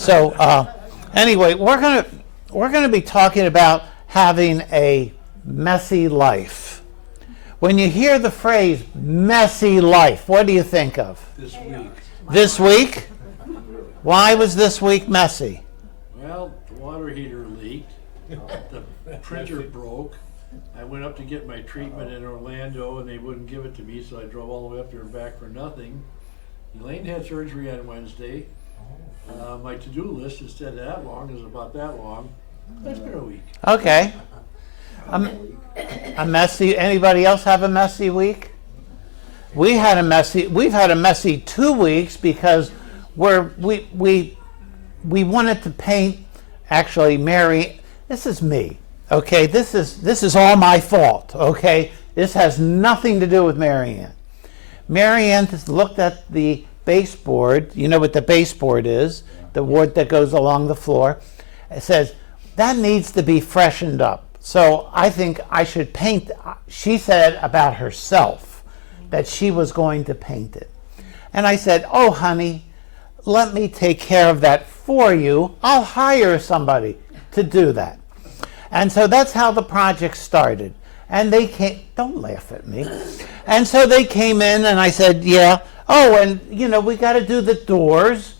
So anyway, we're gonna be talking about having a messy life. When you hear the phrase messy life, what do you think of? This week. This week? Why was this week messy? Well, the water heater leaked, the printer broke. I went up to get my treatment in Orlando and they wouldn't give it to me, so I drove all the way up there and back for nothing. Elaine had surgery on Wednesday. My to-do list, instead of that long, is about that long. It's been a week. Okay. A messy. Anybody else have a messy week? We've had a messy 2 weeks because we wanted to paint. Actually, Mary, this is me. Okay, this is all my fault. Okay, this has nothing to do with Marianne. Marianne just looked at the baseboard. You know what the baseboard is? The wood that goes along the floor. It says that needs to be freshened up. So I think I should paint. She said about herself that she was going to paint it. And I said, oh, honey, let me take care of that for you. I'll hire somebody to do that. And so that's how the project started. And they came, don't laugh at me. And so they came in and I said, yeah. Oh, and we got to do the doors.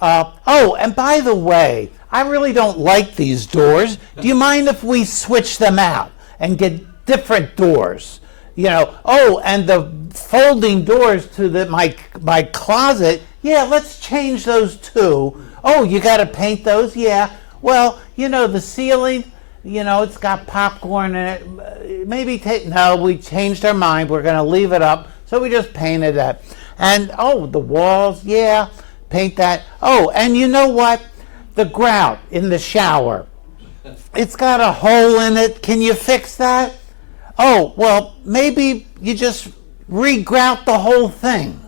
Oh, and by the way, I really don't like these doors. Do you mind if we switch them out and get different doors? Oh, and the folding doors to my closet, yeah, let's change those too. Oh, you got to paint those? Yeah. Well, the ceiling, it's got popcorn in it. Maybe no, we changed our mind. We're going to leave it up. So we just painted that. And, oh, the walls, yeah, paint that. Oh, and you know what? The grout in the shower, it's got a hole in it. Can you fix that? Oh, well, maybe you just re-grout the whole thing.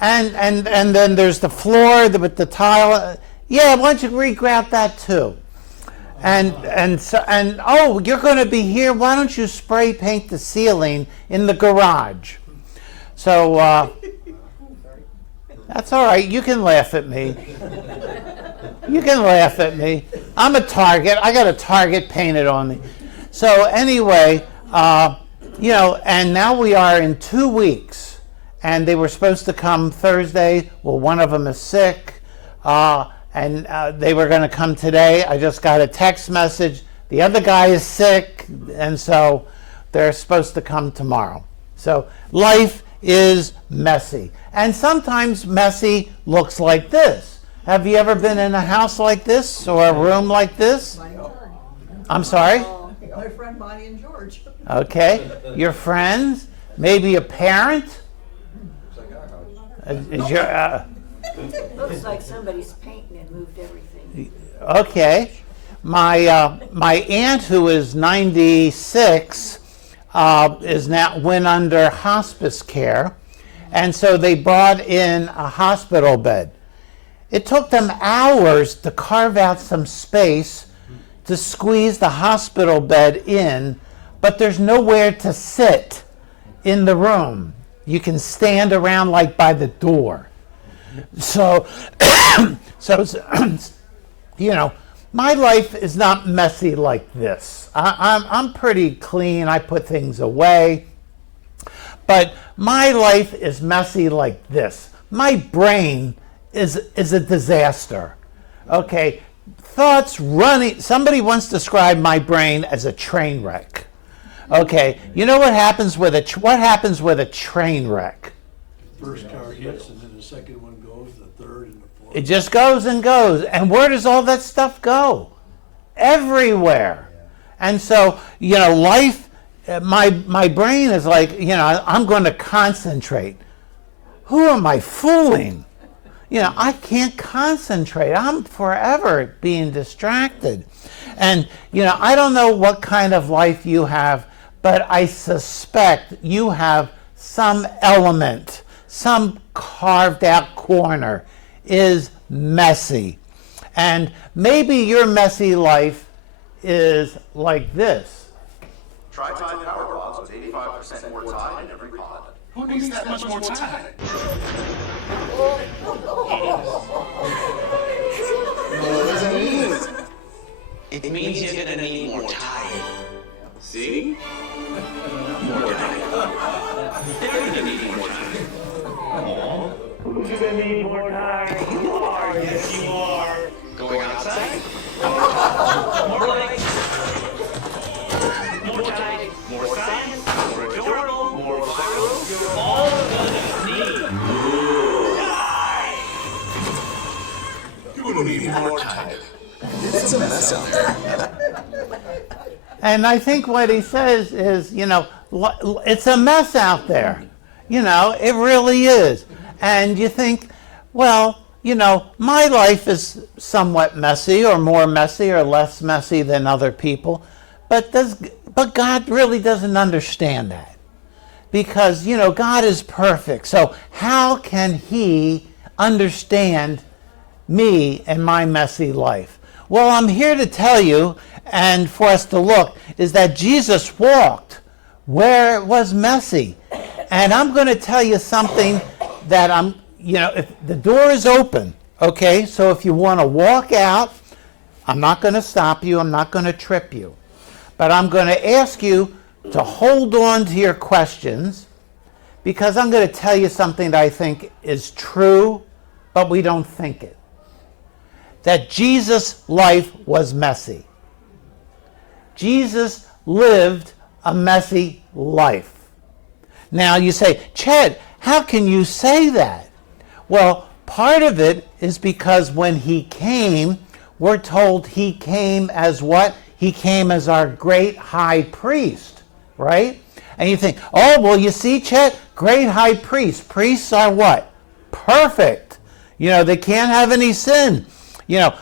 And then there's the floor with the tile. Yeah, why don't you re-grout that too? And oh, you're going to be here. Why don't you spray paint the ceiling in the garage? So that's all right. You can laugh at me. You can laugh at me. I'm a target. I got a target painted on me. So anyway, and now we are in 2 weeks, and they were supposed to come Thursday. Well, one of them is sick, and they were going to come today. I just got a text message. The other guy is sick, and so they're supposed to come tomorrow. So life is messy, and sometimes messy looks like this. Have you ever been in a house like this or a room like this? I'm sorry? My friend Bonnie and George. Okay. Your friends? Maybe a parent? Is your, Looks like somebody's painting and moved everything. okay. My aunt, who is 96, went under hospice care, and so they brought in a hospital bed. It took them hours to carve out some space to squeeze the hospital bed in, but there's nowhere to sit in the room. You can stand around like by the door. So, my life is not messy like this. I'm pretty clean. I put things away. But my life is messy like this. My brain is a disaster. Okay, thoughts running. Somebody once described my brain as a train wreck. Okay, you know what happens with a train wreck? First car hits and then the second one goes, the third and the fourth. It just goes and goes. And where does all that stuff go? Everywhere. And so, life, my brain is like, I'm going to concentrate. Who am I fooling? I can't concentrate. I'm forever being distracted. And, I don't know what kind of life you have, but I suspect you have some element, some carved out corner is messy. And maybe your messy life is like this. Tri-Tide Power Pods with 85% more time in every pod. Who needs that much more time? means you're gonna need more time. See? More time. They're gonna need more time. Who's gonna need more time? You are, yes you are. Going outside? More light. More time. More science. More adorable. More viral. You're all gonna need time. You're gonna need more time. It's a mess out there. And I think what he says is, it's a mess out there. It really is. And you think, well, my life is somewhat messy or more messy or less messy than other people. But God really doesn't understand that. Because, God is perfect. So how can he understand me and my messy life? Well, I'm here to tell you, and for us to look, is that Jesus walked where it was messy. And I'm going to tell you something that if the door is open, okay, so if you want to walk out, I'm not going to stop you, I'm not going to trip you. But I'm going to ask you to hold on to your questions, because I'm going to tell you something that I think is true, but we don't think it. That Jesus' life was messy. Jesus lived a messy life. Now you say, Chet, how can you say that? Well, part of it is because when he came, we're told he came as what? He came as our great high priest, right? And you think, oh, well, you see, Chet, great high priest. Priests are what? Perfect. They can't have any sin.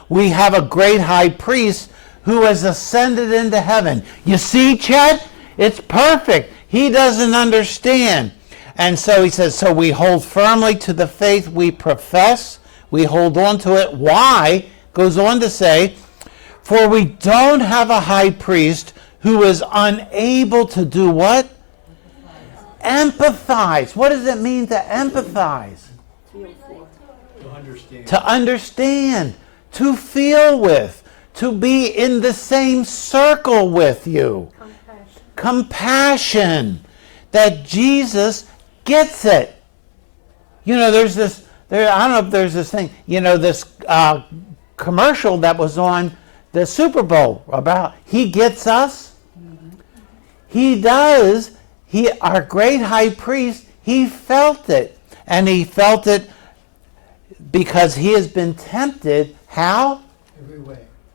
We have a great high priest who has ascended into heaven. You see, Chet? It's perfect. He doesn't understand. And so he says, so we hold firmly to the faith we profess. We hold on to it. Why? Goes on to say, for we don't have a high priest who is unable to do what? Empathize. What does it mean to empathize? To understand, to feel with, to be in the same circle with you. Compassion. That Jesus gets it. There's this, I don't know if there's this thing, this commercial that was on the Super Bowl about he gets us. He does. Our great high priest, he felt it. And he felt it because he has been tempted, how?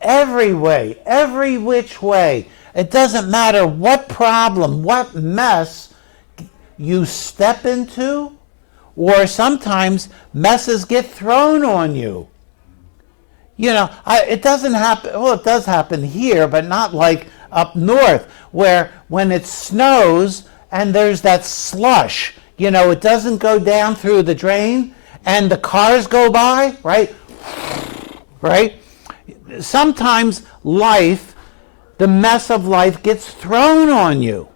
Every way, every which way. It doesn't matter what problem, what mess you step into, or sometimes messes get thrown on you. It doesn't happen, well, it does happen here, but not like up north, where when it snows and there's that slush, it doesn't go down through the drain, and the cars go by, right? Right? Sometimes life, the mess of life gets thrown on you.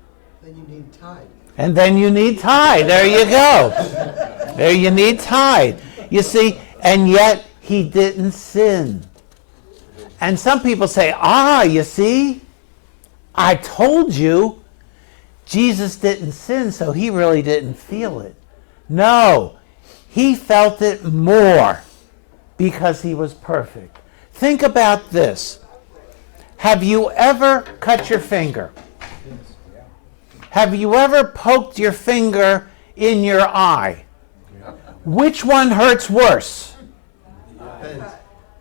Then you need tide. And then you need tide. There you go. There you need tide. You see, and yet he didn't sin. And some people say, you see, I told you Jesus didn't sin, so he really didn't feel it. No, he felt it more because he was perfect. Think about this. Have you ever cut your finger? Have you ever poked your finger in your eye? Which one hurts worse?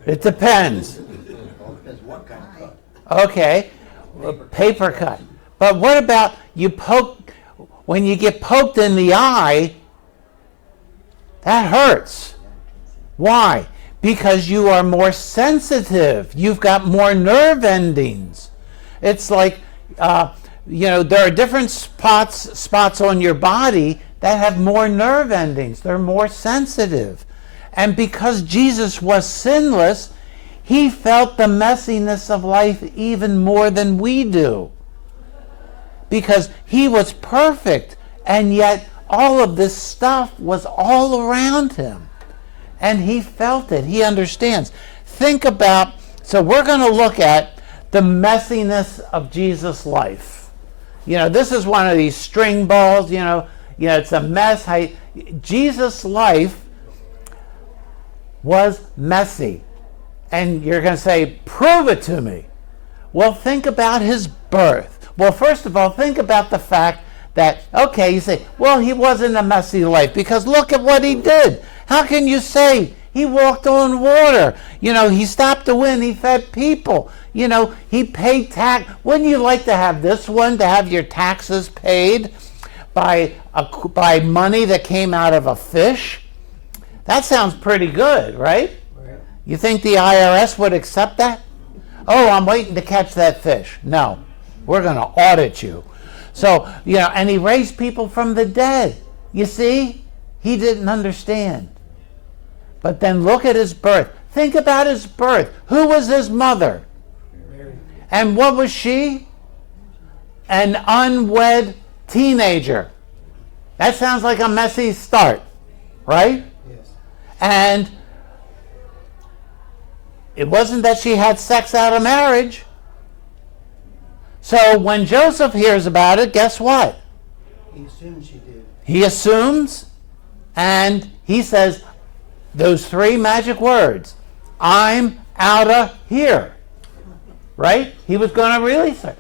It depends. Okay, paper cut. But what about when you get poked in the eye, that hurts. Why? Because you are more sensitive. You've got more nerve endings. It's like, there are different spots on your body that have more nerve endings. They're more sensitive. And because Jesus was sinless, he felt the messiness of life even more than we do. Because he was perfect, and yet all of this stuff was all around him. And he felt it. He understands. Think about, so we're going to look at the messiness of Jesus' life. You know, this is one of these string balls, it's a mess. Jesus' life was messy. And you're going to say, prove it to me. Well, think about his birth. Well, first of all, think about the fact that, okay, you say, well, he wasn't a messy life because look at what he did. How can you say he walked on water? He stopped the wind, he fed people. He paid tax. Wouldn't you like to have this one, to have your taxes paid by money that came out of a fish? That sounds pretty good, right? You think the IRS would accept that? Oh, I'm waiting to catch that fish. No, we're going to audit you. So, and he raised people from the dead. You see, he didn't understand. But then look at his birth. Think about his birth. Who was his mother? Mary. And what was she? An unwed teenager. That sounds like a messy start, right? Yes. And it wasn't that she had sex out of marriage. So when Joseph hears about it, guess what? He assumes she did. He assumes, and he says those 3 magic words, I'm out of here. Right? He was going to release her.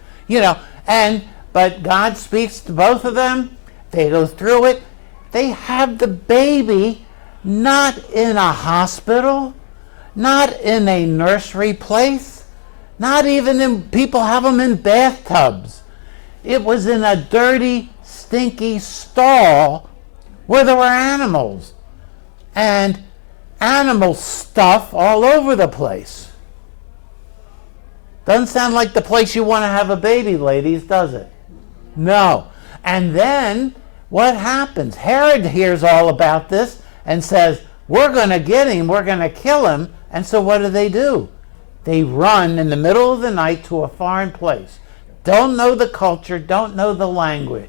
But God speaks to both of them. They go through it. They have the baby not in a hospital, not in a nursery place, not even in, people have them in bathtubs. It was in a dirty, stinky stall where there were animals and animal stuff all over the place. Doesn't sound like the place you want to have a baby, ladies, does it? No. And then what happens? Herod hears all about this and says, we're going to get him, we're going to kill him. And so what do? They run in the middle of the night to a foreign place. Don't know the culture, don't know the language.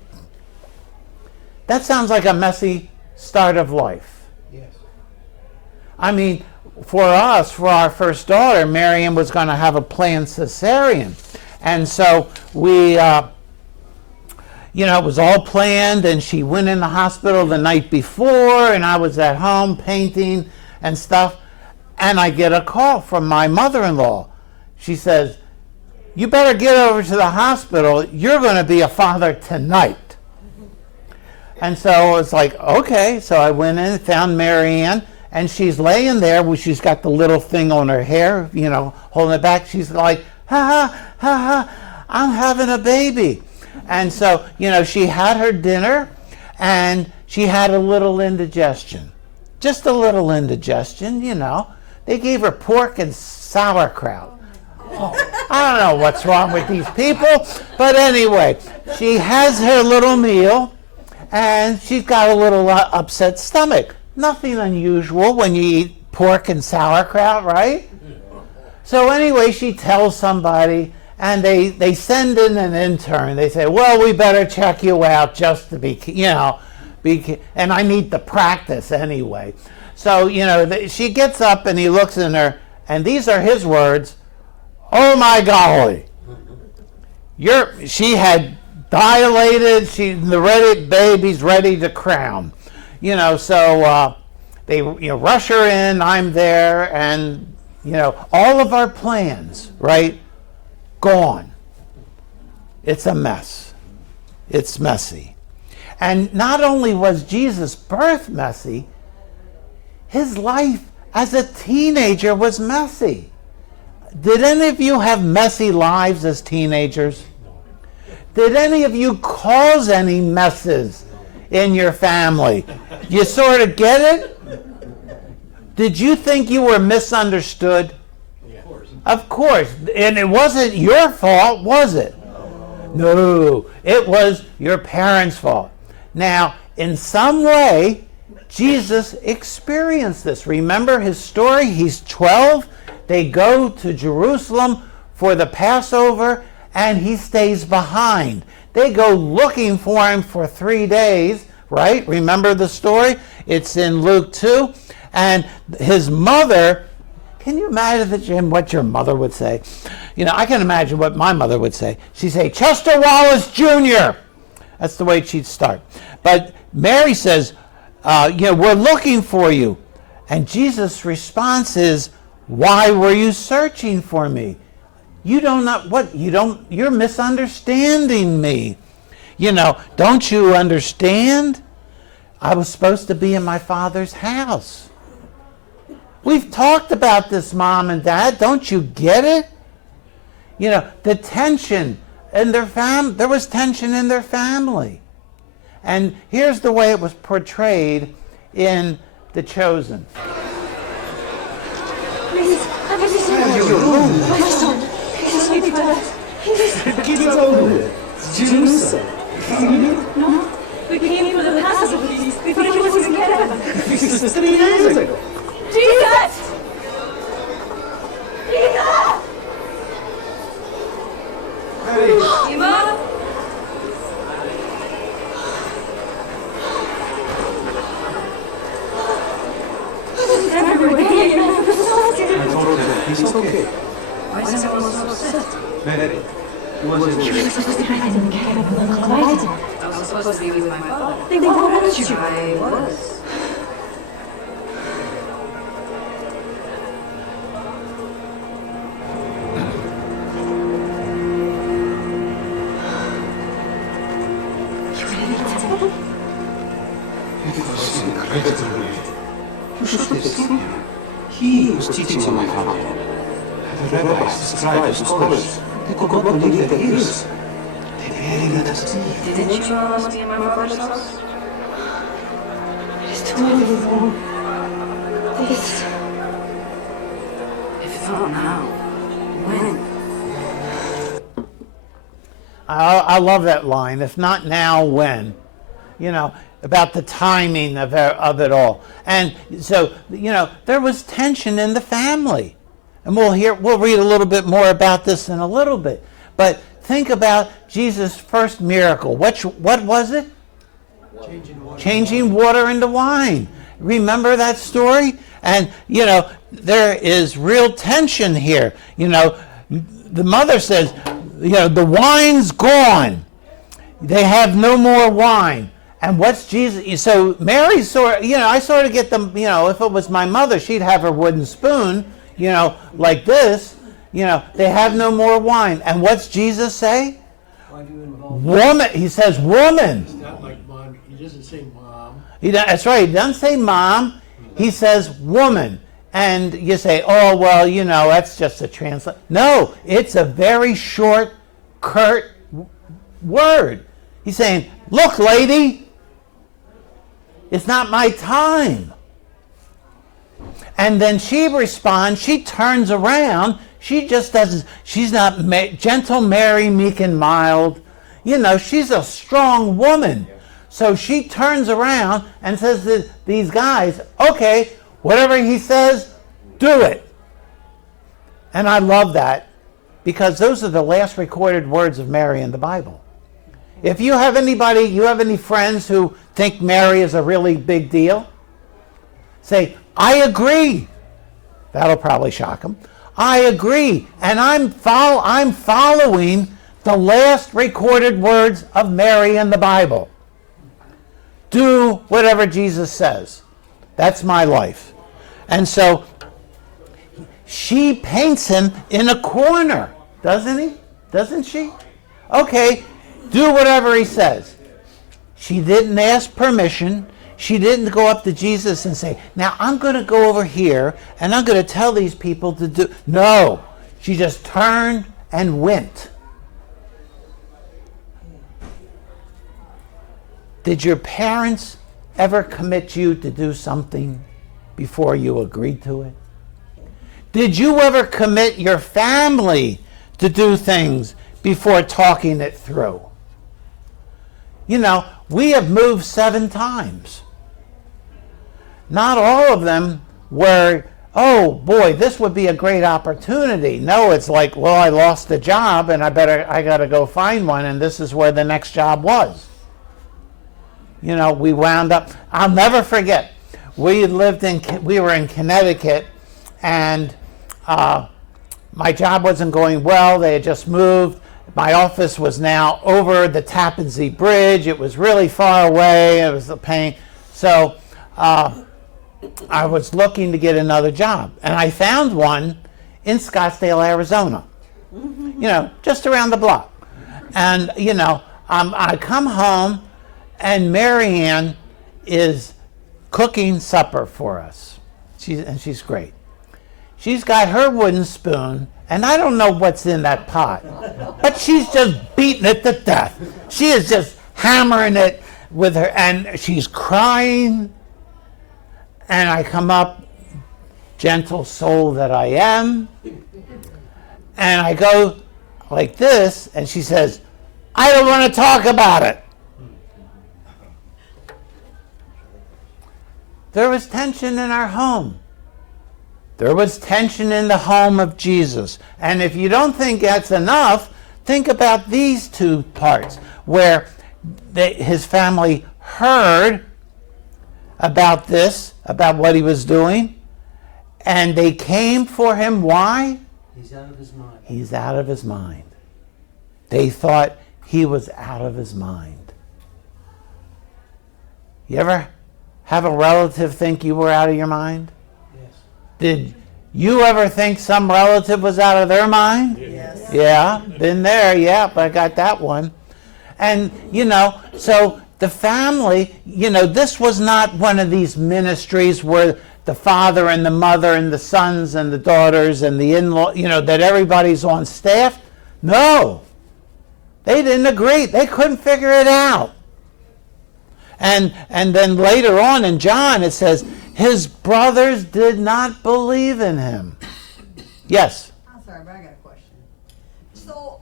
That sounds like a messy start of life. Yes. I mean, for us, for our first daughter, Miriam was going to have a planned cesarean. And so we, it was all planned, and she went in the hospital the night before, and I was at home painting and stuff. And I get a call from my mother-in-law. She says, you better get over to the hospital. You're going to be a father tonight. And so it's like, okay. So I went in, found Marianne, and she's laying there where she's got the little thing on her hair, holding it back. She's like, ha, ha, ha, ha, I'm having a baby. And so, she had her dinner, and she had a little indigestion. Just a little indigestion, They gave her pork and sauerkraut. Oh, I don't know what's wrong with these people. But anyway, she has her little meal, and she's got a little upset stomach. Nothing unusual when you eat pork and sauerkraut, right? So anyway, she tells somebody, and they send in an intern. They say, well, we better check you out just to be, and I need to practice anyway. So, she gets up and he looks in her, and these are his words, oh my golly. She had dilated, the baby's ready to crown. So they rush her in, I'm there, and, all of our plans, right, gone. It's a mess. It's messy. And not only was Jesus' birth messy, his life as a teenager was messy. Did any of you have messy lives as teenagers? Did any of you cause any messes in your family? You sort of get it? Did you think you were misunderstood? Of course. And it wasn't your fault, was it? No, it was your parents' fault. Now, in some way, Jesus experienced this. Remember his story? He's 12. They go to Jerusalem for the Passover, and he stays behind. They go looking for him for 3 days, right? Remember the story? It's in Luke 2. And his mother, can you imagine what your mother would say? I can imagine what my mother would say. She'd say, Chester Wallace Jr. That's the way she'd start. But Mary says, we're looking for you. And Jesus' response is, why were you searching for me? You're misunderstanding me. Don't you understand? I was supposed to be in my Father's house. We've talked about this, Mom and Dad. Don't you get it? The tension in their there was tension in their family. And here's the way it was portrayed in The Chosen. Please, I'm just my son. Please, wait for us. Please. No, we came for the Passover, please. We thought he was in heaven. Jesus! 3 years ago. Jesus! Jesus! Eva? He's okay. Why is everyone so upset? Mary, he wasn't You were supposed to be hiding in the cabin with Uncle Elijah. I was supposed to be with my father. They won't let you. I was. You were in the temple? It was incredible. You should have seen him. He was teaching my father. The rabbis, the scribes, the scholars, they could not believe their ears. They barely let us see. Didn't you promise me in my father's house? It's too early for this. If not now, when? I love that line. If not now, when? About the timing of it all. And so, there was tension in the family. And we'll read a little bit more about this in a little bit. But think about Jesus' first miracle. What was it? Changing water into wine. Remember that story? And, there is real tension here. The mother says, the wine's gone. They have no more wine. And what's Jesus? So Mary I sort of get them, if it was my mother, she'd have her wooden spoon, like this. They have no more wine. And what's Jesus say? Woman. He says, woman. It's not like mom. He doesn't say mom. That's right. He doesn't say mom. He says woman. And you say, oh, well, that's just a translation. No, it's a very short, curt word. He's saying, look, lady, it's not my time. And then she responds, she turns around, she just doesn't, she's not gentle Mary, meek and mild. She's a strong woman. So she turns around and says to these guys, okay, whatever he says, do it. And I love that because those are the last recorded words of Mary in the Bible. If you have any friends who think Mary is a really big deal, say, I agree. That'll probably shock them. I agree. And I'm following the last recorded words of Mary in the Bible. Do whatever Jesus says. That's my life. And so she paints him in a corner, doesn't he? Doesn't she? Okay, do whatever he says. She didn't ask permission. She didn't go up to Jesus and say, now I'm going to go over here and I'm going to tell these people to do. No, she just turned and went. Did your parents ever commit you to do something before you agreed to it? Did you ever commit your family to do things before talking it through? We have moved 7 times. Not all of them were, oh boy, this would be a great opportunity. No, it's like, well, I lost a job and I got to go find one, and this is where the next job was. We wound up, I'll never forget, we were in Connecticut, and my job wasn't going well. They had just moved. My office was now over the Tappan Zee Bridge. It was really far away. It was a pain. So I was looking to get another job. And I found one in Scottsdale, Arizona. You know, just around the block. And, you know, I come home and Marianne is cooking supper for us. She's great. She's got her wooden spoon, and I don't know what's in that pot, but she's just beating it to death. She is just hammering it with her, and she's crying. And I come up, gentle soul that I am, and I go like this, and she says, I don't want to talk about it. There was tension in our home. There was tension in the home of Jesus. And if you don't think that's enough, think about these two parts where his family heard about this, about what he was doing, and they came for him. Why? He's out of his mind. He's out of his mind. They thought he was out of his mind. You ever have a relative think you were out of your mind? Yes. Did you ever think some relative was out of their mind? Yes. Yeah, been there, yeah, but I got that one. And, you know, so the family, you know, this was not one of these ministries where the father and the mother and the sons and the daughters and the in-law, you know, that everybody's on staff. No. They didn't agree. They couldn't figure it out. And then later on in John it says, his brothers did not believe in him. Yes? I'm sorry, but I got a question. So,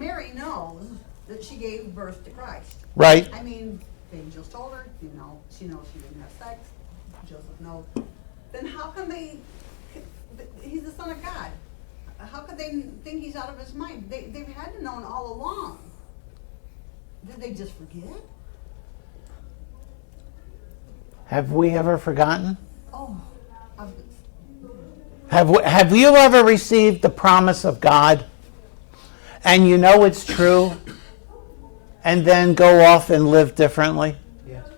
Mary knows that she gave birth to Christ. Right. I mean, the angels told her, you know, she knows she didn't have sex. Joseph knows. Then how come he's the son of God. How could they think he's out of his mind? They've had to know all along. Did they just forget? Have we ever forgotten? Oh, Have you ever received the promise of God and you know it's true and then go off and live differently? Yes.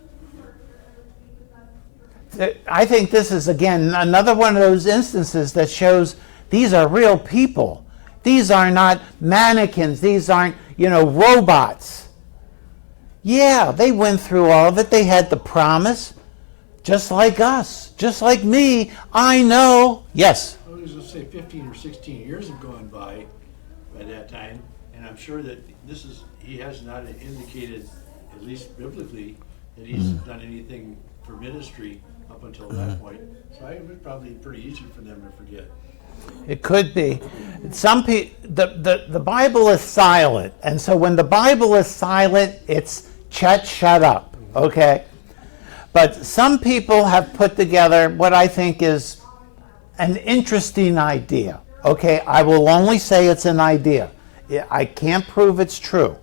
I think this is, again, another one of those instances that shows these are real people. These are not mannequins. These aren't, you know, robots. Yeah, they went through all of it. They had the promise, just like us, just like me. I know. Yes? I was going to say 15 or 16 years have gone by that time, and I'm sure that he has not indicated, at least biblically, that he's done anything for ministry up until that point. So it was probably pretty easy for them to forget. It could be. Some people, the Bible is silent, and so when the Bible is silent, it's Chet, shut up, okay? But some people have put together what I think is an interesting idea. Okay, I will only say it's an idea. I can't prove it's true.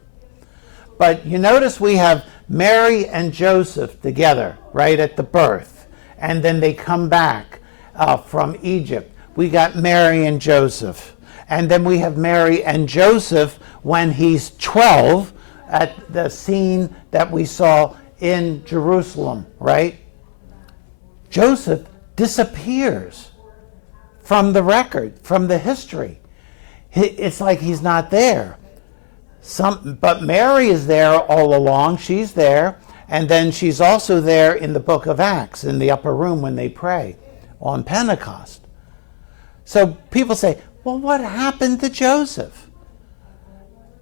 But you notice we have Mary and Joseph together, right, at the birth. And then they come back from Egypt. We got Mary and Joseph. And then we have Mary and Joseph when he's 12 at the scene that we saw in Jerusalem, right? Joseph disappears from the record, from the history. It's like he's not there. But Mary is there all along. She's there. And then she's also there in the book of Acts, in the upper room when they pray on Pentecost. So people say, well, what happened to Joseph?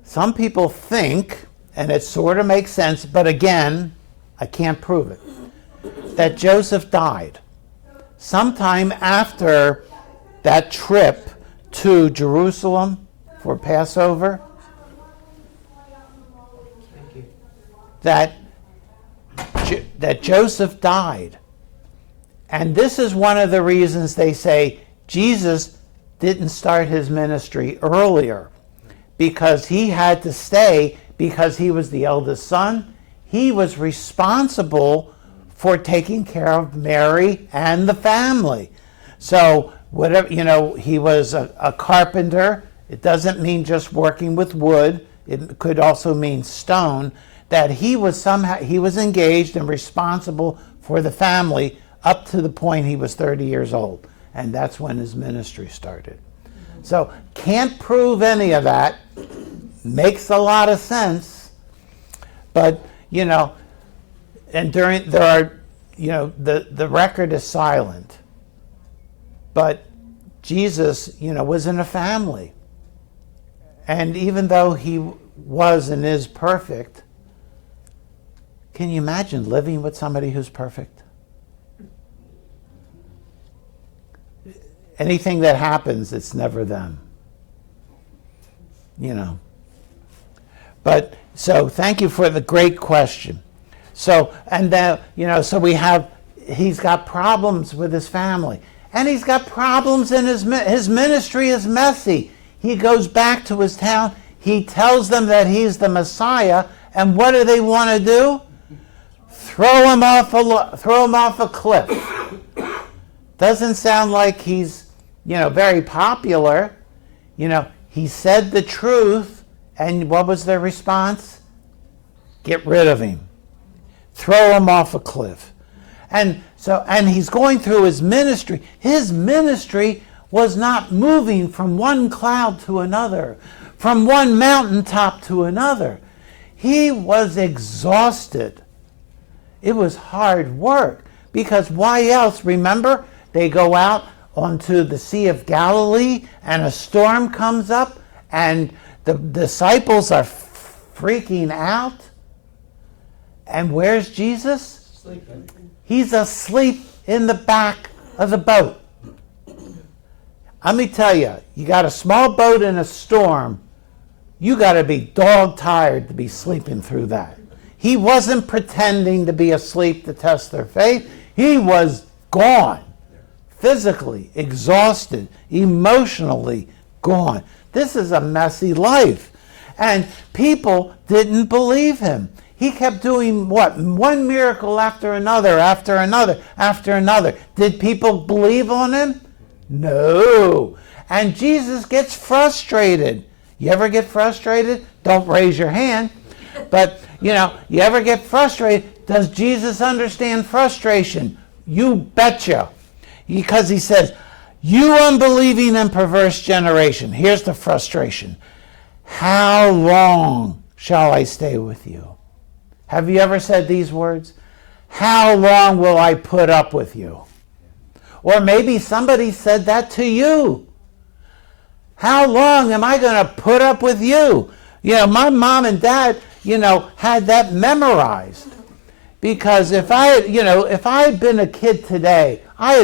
Some people think, and it sort of makes sense, but again, I can't prove it, that Joseph died sometime after that trip to Jerusalem for Passover, that Joseph died. And this is one of the reasons they say Jesus didn't start his ministry earlier, because he had to stay, because he was the eldest son. He was responsible for taking care of Mary and the family. So whatever, he was a carpenter. It doesn't mean just working with wood. It could also mean stone. That he was engaged and responsible for the family up to the point he was 30 years old. And that's when his ministry started. So can't prove any of that. Makes a lot of sense. But, and the record is silent. But Jesus, was in a family. And even though he was and is perfect, can you imagine living with somebody who's perfect? Anything that happens, it's never them. But, so thank you for the great question. So, and then, he's got problems with his family. And he's got problems in his ministry is messy. He goes back to his town. He tells them that he's the Messiah. And what do they want to do? Throw him off a cliff. Doesn't sound like he's, very popular. He said the truth. And what was their response? Get rid of him. Throw him off a cliff. And he's going through his ministry. His ministry was not moving from one cloud to another, from one mountaintop to another. He was exhausted. It was hard work. Because why else? Remember, they go out onto the Sea of Galilee and a storm comes up and the disciples are freaking out. And where's Jesus? Sleeping. He's asleep in the back of the boat. Let me tell you, you got a small boat in a storm, you got to be dog tired to be sleeping through that. He wasn't pretending to be asleep to test their faith. He was gone, physically exhausted, emotionally gone. This is a messy life. And people didn't believe him. He kept doing what? One miracle after another, after another, after another. Did people believe on him? No. And Jesus gets frustrated. You ever get frustrated? Don't raise your hand. But, you ever get frustrated? Does Jesus understand frustration? You betcha. Because he says, you unbelieving and perverse generation. Here's the frustration. How long shall I stay with you? Have you ever said these words? How long will I put up with you? Or maybe somebody said that to you. How long am I going to put up with you? My mom and dad, had that memorized. Because if I had been a kid today, I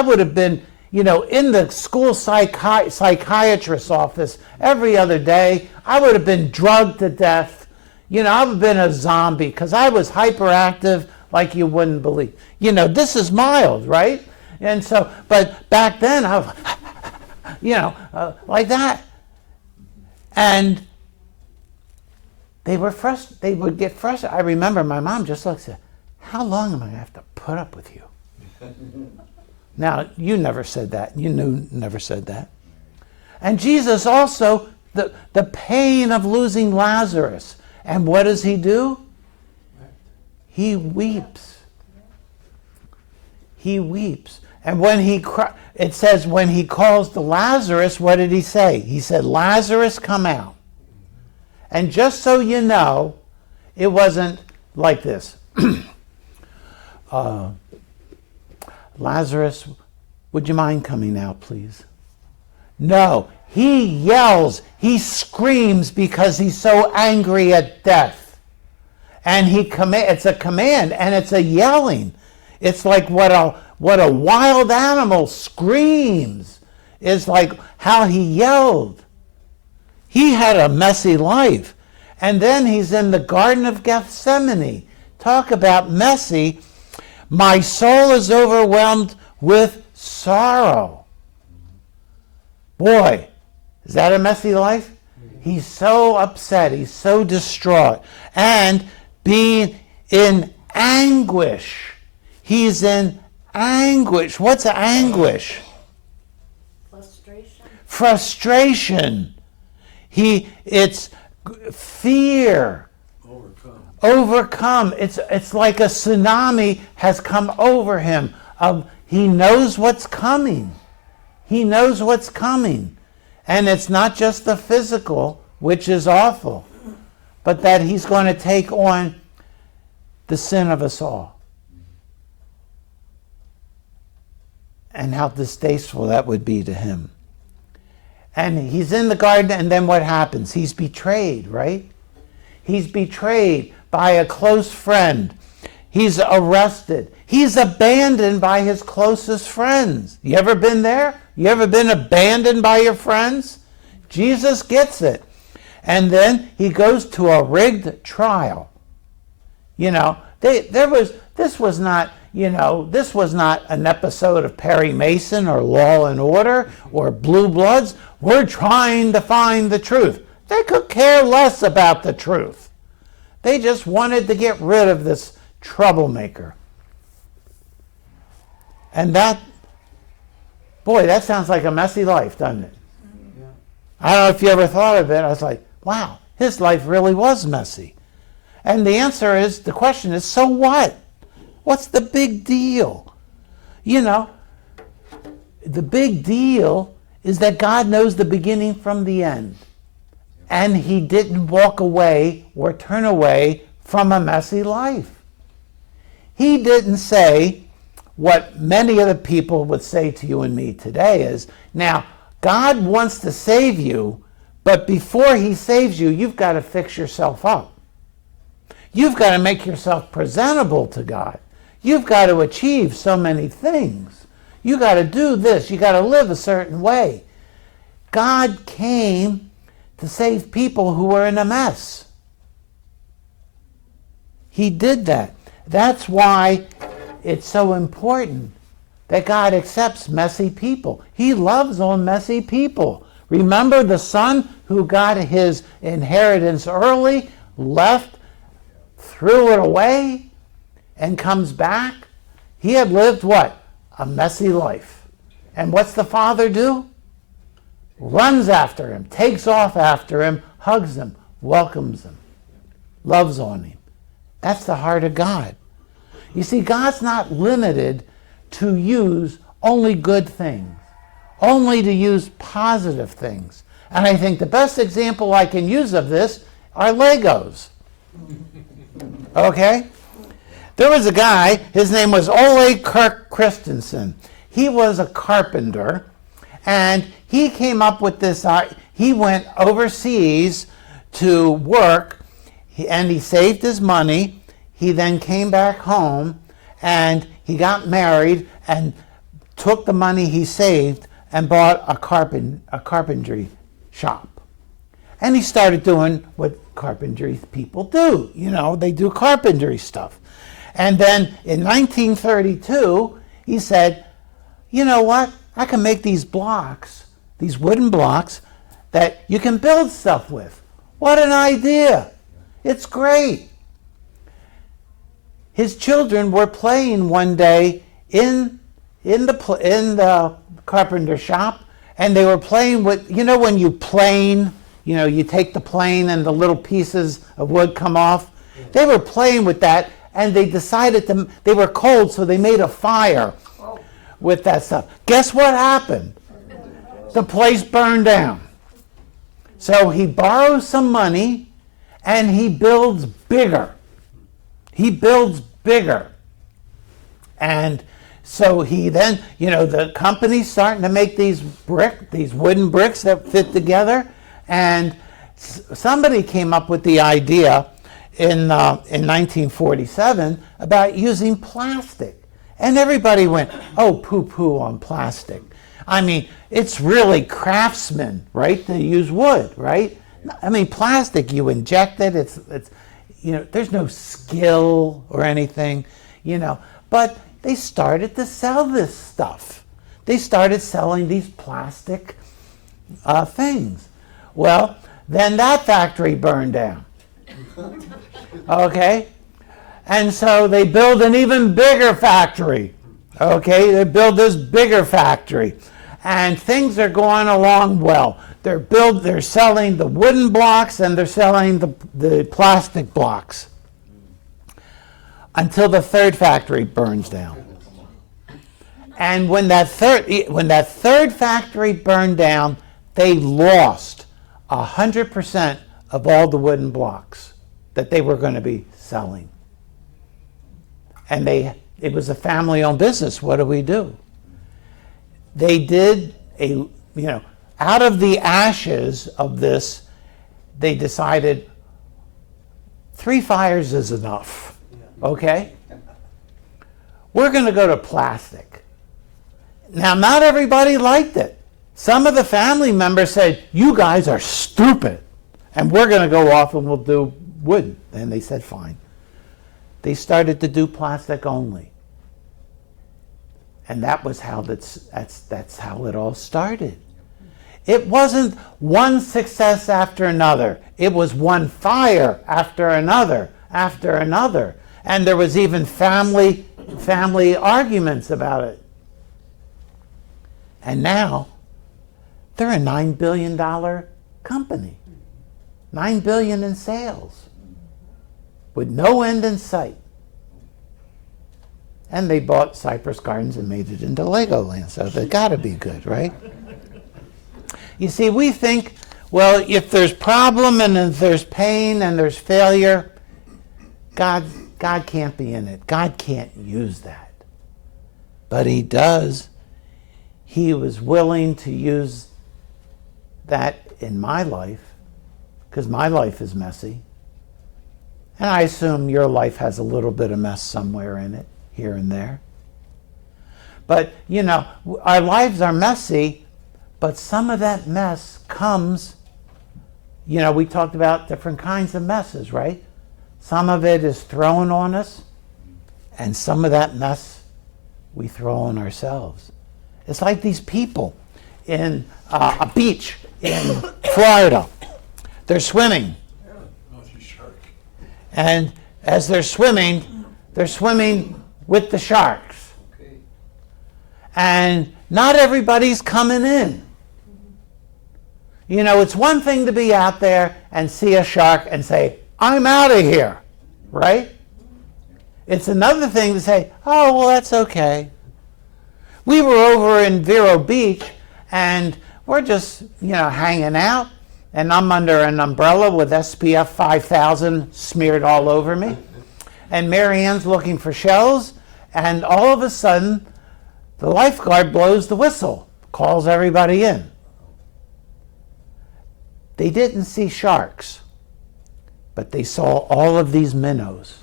would have been, in the school psychiatrist's office every other day. I would have been drugged to death. I would have been a zombie because I was hyperactive like you wouldn't believe. This is mild, right? And so, but back then, I was, like that. And they were frustrated. They would get frustrated. I remember my mom just looked and said, how long am I going to have to put up with you? Now, you never said that. You never said that. And Jesus also, the pain of losing Lazarus. And what does he do? He weeps. He weeps. And when it says when he calls to Lazarus, what did he say? He said, Lazarus, come out. And just so you know, it wasn't like this. Lazarus, would you mind coming out, please? No, he yells, he screams because he's so angry at death. And it's a command, and it's a yelling. It's like what a wild animal screams. It's like how he yelled. He had a messy life. And then he's in the Garden of Gethsemane. Talk about messy. My soul is overwhelmed with sorrow. Boy, is that a messy life? He's so upset. He's so distraught. And being in anguish. He's in anguish. What's anguish? frustration. It's fear. Overcome. It's like a tsunami has come over him. He knows what's coming. He knows what's coming. And it's not just the physical, which is awful, but that he's going to take on the sin of us all. And how distasteful that would be to him. And he's in the garden, and then what happens? He's betrayed, right? He's betrayed by a close friend. He's arrested. He's abandoned by his closest friends. You ever been there? You ever been abandoned by your friends? Jesus gets it. And then he goes to a rigged trial. You know, this was not an episode of Perry Mason or Law and Order or Blue Bloods. We're trying to find the truth. They could care less about the truth. They just wanted to get rid of this troublemaker. And that sounds like a messy life, doesn't it? Yeah. I don't know if you ever thought of it. I was like, wow, his life really was messy. And the question is, so what? What's the big deal? You know, the big deal is that God knows the beginning from the end. And he didn't walk away or turn away from a messy life. He didn't say what many of the people would say to you and me today is, now, God wants to save you, but before he saves you, you've got to fix yourself up. You've got to make yourself presentable to God. You've got to achieve so many things. You got to do this. You got to live a certain way. God came to save people who were in a mess. He did that. That's why it's so important that God accepts messy people. He loves on messy people. Remember the son who got his inheritance early, left, threw it away, and comes back? He had lived what? A messy life. And what's the father do? Runs after him, takes off after him, hugs him, welcomes him, loves on him. That's the heart of God. You see, God's not limited to use only good things, only to use positive things. And I think the best example I can use of this are Legos. Okay? There was a guy, his name was Ole Kirk Christensen. He was a carpenter, and he came up with this, he went overseas to work, and he saved his money. He then came back home, and he got married, and took the money he saved and bought a carpentry shop. And he started doing what carpentry people do. You know, they do carpentry stuff. And then in 1932, he said, you know what? I can make these blocks, these wooden blocks, that you can build stuff with. What an idea. It's great. His children were playing one day in the carpenter shop, and they were playing with, you know, when you plane, you know, you take the plane and the little pieces of wood come off. They were playing with that, and they decided they were cold, so they made a fire with that stuff. Guess what happened? The place burned down. So he borrows some money, and he builds bigger. He builds bigger. And so he then, you know, the company's starting to make these wooden bricks that fit together. And somebody came up with the idea in 1947 about using plastic. And everybody went, oh, poo-poo on plastic. I mean, it's really craftsmen, right, to use wood, right? I mean, plastic, you inject it, it's you know, there's no skill or anything, you know. But they started to sell this stuff. They started selling these plastic things. Well, then that factory burned down. Okay? And so they build an even bigger factory. Okay? They build this bigger factory. and things are going along well. They're selling the wooden blocks and they're selling the plastic blocks until the third factory burns down. And when that third factory burned down, they lost 100% of all the wooden blocks that they were going to be selling. And it was a family-owned business. What do? They did out of the ashes of this, they decided 3 fires is enough. Okay? We're going to go to plastic. Now, not everybody liked it. Some of the family members said, "You guys are stupid, and we're going to go off and we'll do wood." And they said, fine. They started to do plastic only. And that was how that's how it all started. It wasn't one success after another. It was one fire after another, after another. And there was even family arguments about it. And now, they're a $9 billion company. $9 billion in sales. With no end in sight. And they bought Cypress Gardens and made it into Legoland, so they gotta be good, right? You see, we think, well, if there's problem and if there's pain and there's failure, God can't be in it. God can't use that. But he does. He was willing to use that in my life, because my life is messy. And I assume your life has a little bit of mess somewhere in it, here and there. But, our lives are messy, but some of that mess comes, we talked about different kinds of messes, right? Some of it is thrown on us, and some of that mess we throw on ourselves. It's like these people in a beach in Florida. They're swimming. And as they're swimming with the sharks. And not everybody's coming in. It's one thing to be out there and see a shark and say, "I'm out of here," right? It's another thing to say, "Oh, well, that's okay." We were over in Vero Beach and we're just, hanging out. And I'm under an umbrella with SPF 5000 smeared all over me. And Mary Ann's looking for shells. And all of a sudden, the lifeguard blows the whistle, calls everybody in. They didn't see sharks, but they saw all of these minnows.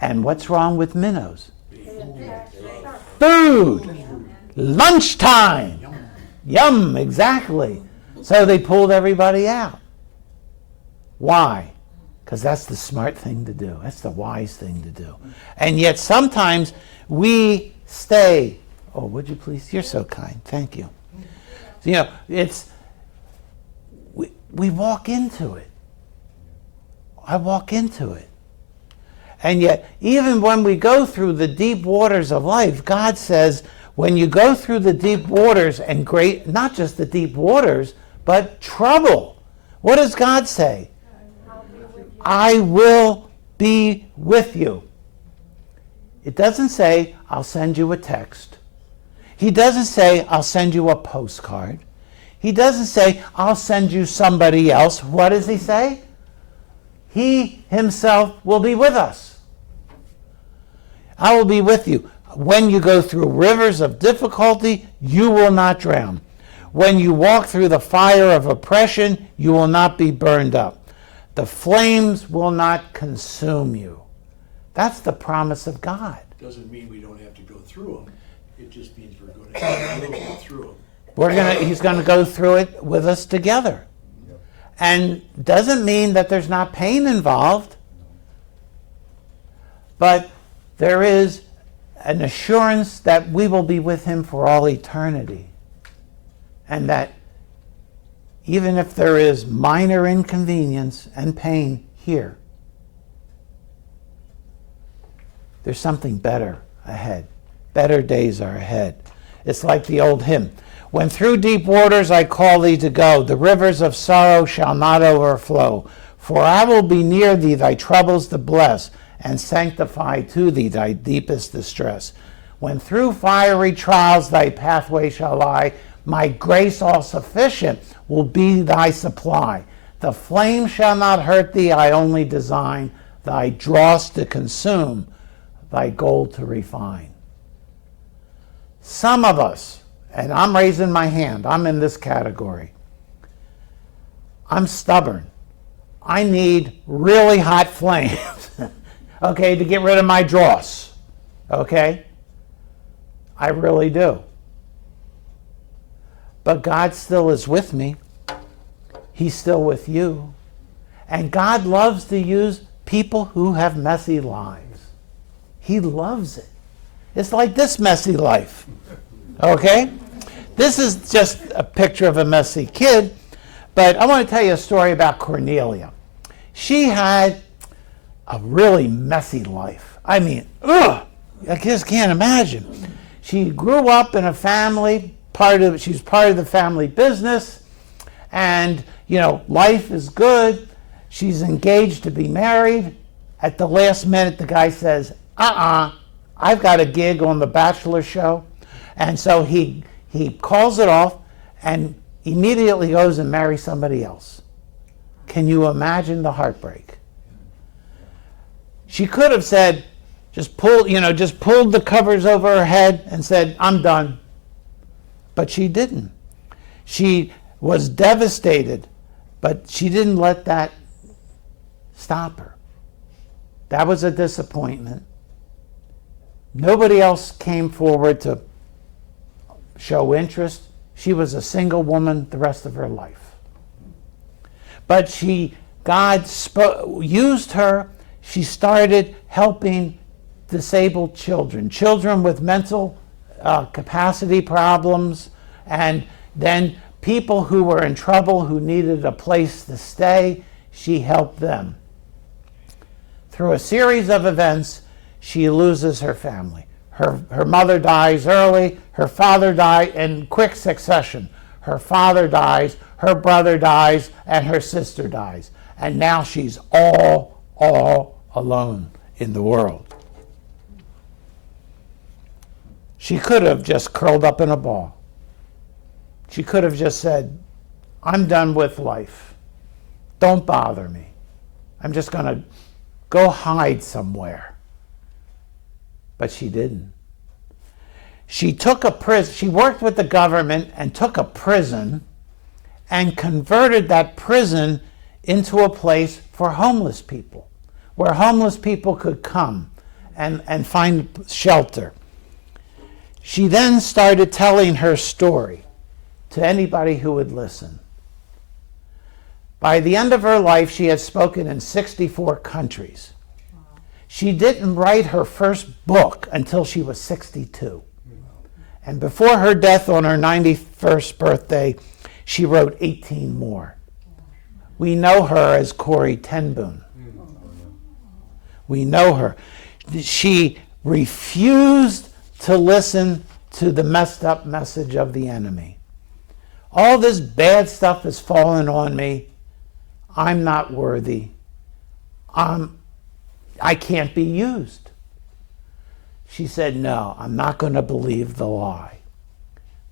And what's wrong with minnows? Food! Lunchtime! Yum, exactly. So they pulled everybody out. Why? Because that's the smart thing to do. That's the wise thing to do. And yet sometimes we stay. Oh, would you please? You're so kind. Thank you. We walk into it. I walk into it. And yet, even when we go through the deep waters of life, God says, when you go through the deep waters and not just the deep waters, but trouble. What does God say? I will be with you. It doesn't say, I'll send you a text. He doesn't say, I'll send you a postcard. He doesn't say, I'll send you somebody else. What does he say? He himself will be with us. I will be with you. When you go through rivers of difficulty, you will not drown. When you walk through the fire of oppression, you will not be burned up. The flames will not consume you. That's the promise of God. Doesn't mean we don't have to go through them. It just means we're going to have to go through them. He's going to go through it with us together. And doesn't mean that there's not pain involved, but there is an assurance that we will be with him for all eternity. And that even if there is minor inconvenience and pain here, there's something better ahead. Better days are ahead. It's like the old hymn. When through deep waters I call thee to go, the rivers of sorrow shall not overflow. For I will be near thee, thy troubles to bless, and sanctify to thee thy deepest distress. When through fiery trials thy pathway shall lie, my grace all sufficient will be thy supply. The flame shall not hurt thee, I only design thy dross to consume, thy gold to refine. Some of us, and I'm raising my hand, I'm in this category. I'm stubborn. I need really hot flames, okay, to get rid of my dross, okay? I really do. But God still is with me. He's still with you. And God loves to use people who have messy lives. He loves it. It's like this messy life, okay? This is just a picture of a messy kid, but I want to tell you a story about Cornelia. She had a really messy life. I mean, I just can't imagine. She grew up in a family, she was part of the family business, and, life is good. She's engaged to be married. At the last minute, the guy says, I've got a gig on The Bachelor show. And so he calls it off and immediately goes and marries somebody else. Can you imagine the heartbreak? She could have said, just pulled the covers over her head and said, I'm done. But she didn't. She was devastated, but she didn't let that stop her. That was a disappointment. Nobody else came forward to show interest. She was a single woman the rest of her life. But God used her. She started helping disabled children with mental capacity problems, and then people who were in trouble, who needed a place to stay. She helped them. Through a series of events, she loses her family. Her mother dies early, her father died in quick succession. Her father dies, her brother dies, and her sister dies. And now she's all alone in the world. She could have just curled up in a ball. She could have just said, I'm done with life. Don't bother me. I'm just going to go hide somewhere. But she didn't. She took a prison. She worked with the government and took a prison and converted that prison into a place for homeless people, where homeless people could come and find shelter. She then started telling her story to anybody who would listen. By the end of her life, she had spoken in 64 countries. She didn't write her first book until she was 62. And before her death on her 91st birthday, she wrote 18 more. We know her as Corrie ten Boom. We know her. She refused to listen to the messed up message of the enemy. All this bad stuff has fallen on me. I'm not worthy. I can't be used. She said, no, I'm not going to believe the lie.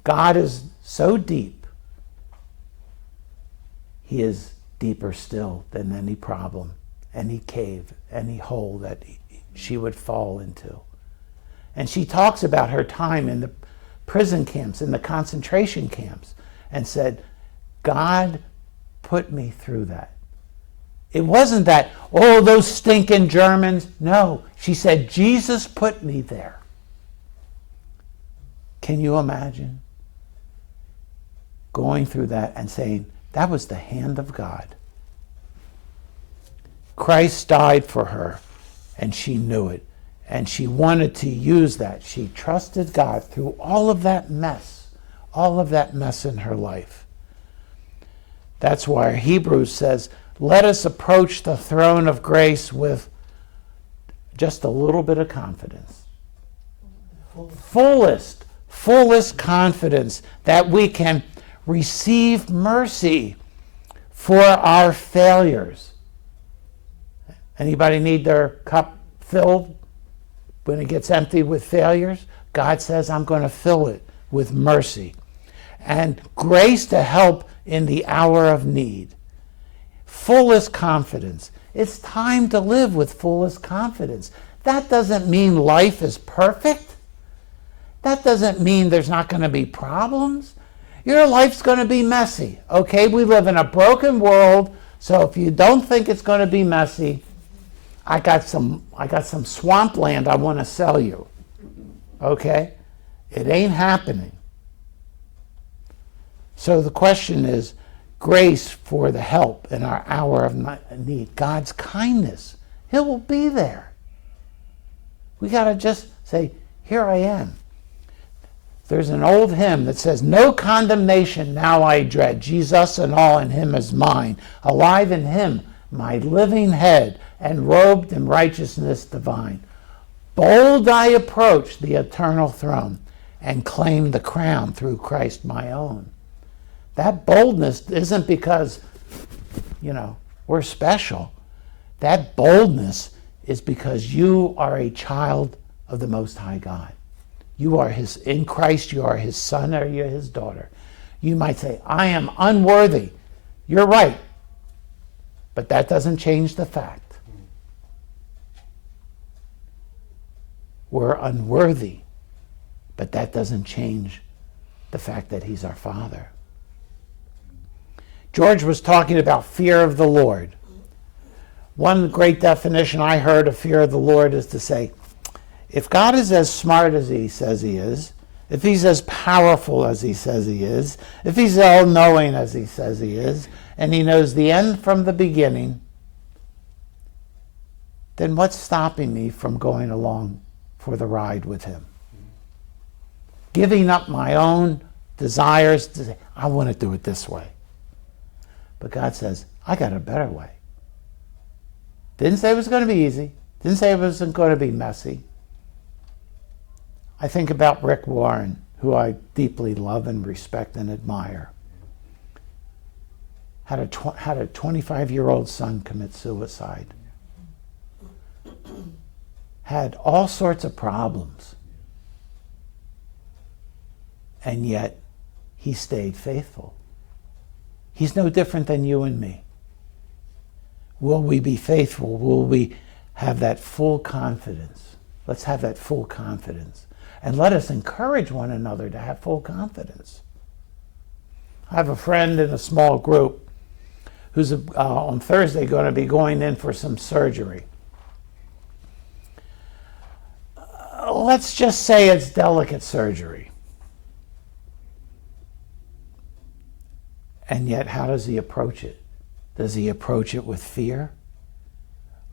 God is so deep. He is deeper still than any problem, any cave, any hole that she would fall into. And she talks about her time in the prison camps, in the concentration camps, and said, God put me through that. It wasn't that, oh, those stinking Germans. No, she said, Jesus put me there. Can you imagine going through that and saying, that was the hand of God? Christ died for her, and she knew it. And she wanted to use that. She trusted God through all of that mess in her life. That's why Hebrews says, let us approach the throne of grace with just a little bit of confidence. Fullest fullest confidence that we can receive mercy for our failures. Anybody need their cup filled when it gets empty with failures? God says, I'm going to fill it with mercy and grace to help in the hour of need. Fullest confidence. It's time to live with fullest confidence. That doesn't mean life is perfect. That doesn't mean there's not going to be problems. Your life's going to be messy. Okay, we live in a broken world, so if you don't think it's going to be messy, I got some swampland I want to sell you. Okay? It ain't happening. So the question is, grace for the help in our hour of need. God's kindness. He will be there. We got to just say, here I am. There's an old hymn that says, no condemnation now I dread. Jesus and all in him is mine. Alive in him, my living head, and robed in righteousness divine. Bold I approach the eternal throne and claim the crown through Christ my own. That boldness isn't because, we're special. That boldness is because you are a child of the Most High God. You are in Christ, you are his son or you're his daughter. You might say, I am unworthy. You're right. But that doesn't change the fact. We're unworthy. But that doesn't change the fact that he's our Father. George was talking about fear of the Lord. One great definition I heard of fear of the Lord is to say, if God is as smart as he says he is, if he's as powerful as he says he is, if he's all-knowing as he says he is, and he knows the end from the beginning, then what's stopping me from going along for the ride with him? Giving up my own desires to say, I want to do it this way. But God says, I got a better way. Didn't say it was going to be easy. Didn't say it wasn't going to be messy. I think about Rick Warren, who I deeply love and respect and admire. Had a 25-year-old son commit suicide. Had all sorts of problems. And yet, he stayed faithful. He's no different than you and me. Will we be faithful? Will we have that full confidence? Let's have that full confidence. And let us encourage one another to have full confidence. I have a friend in a small group who's on Thursday going to be going in for some surgery. Let's just say it's delicate surgery. And yet, how does he approach it? Does he approach it with fear?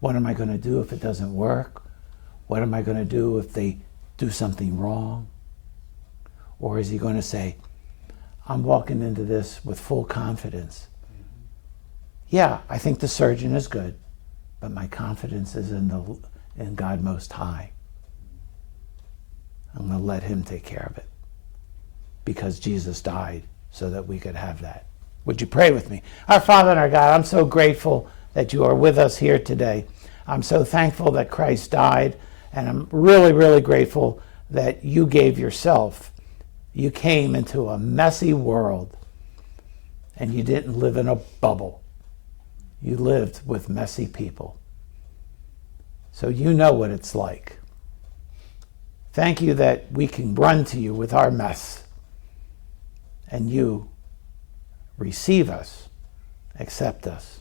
What am I going to do if it doesn't work? What am I going to do if they do something wrong? Or is he going to say, I'm walking into this with full confidence. Yeah, I think the surgeon is good, but my confidence is in God Most High. I'm going to let him take care of it because Jesus died so that we could have that. Would you pray with me? Our Father and our God, I'm so grateful that you are with us here today. I'm so thankful that Christ died, and I'm really, really grateful that you gave yourself. You came into a messy world, and you didn't live in a bubble. You lived with messy people. So you know what it's like. Thank you that we can run to you with our mess, and you receive us, accept us,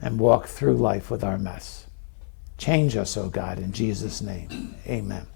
and walk through life with our mess. Change us, O God, in Jesus' name. Amen.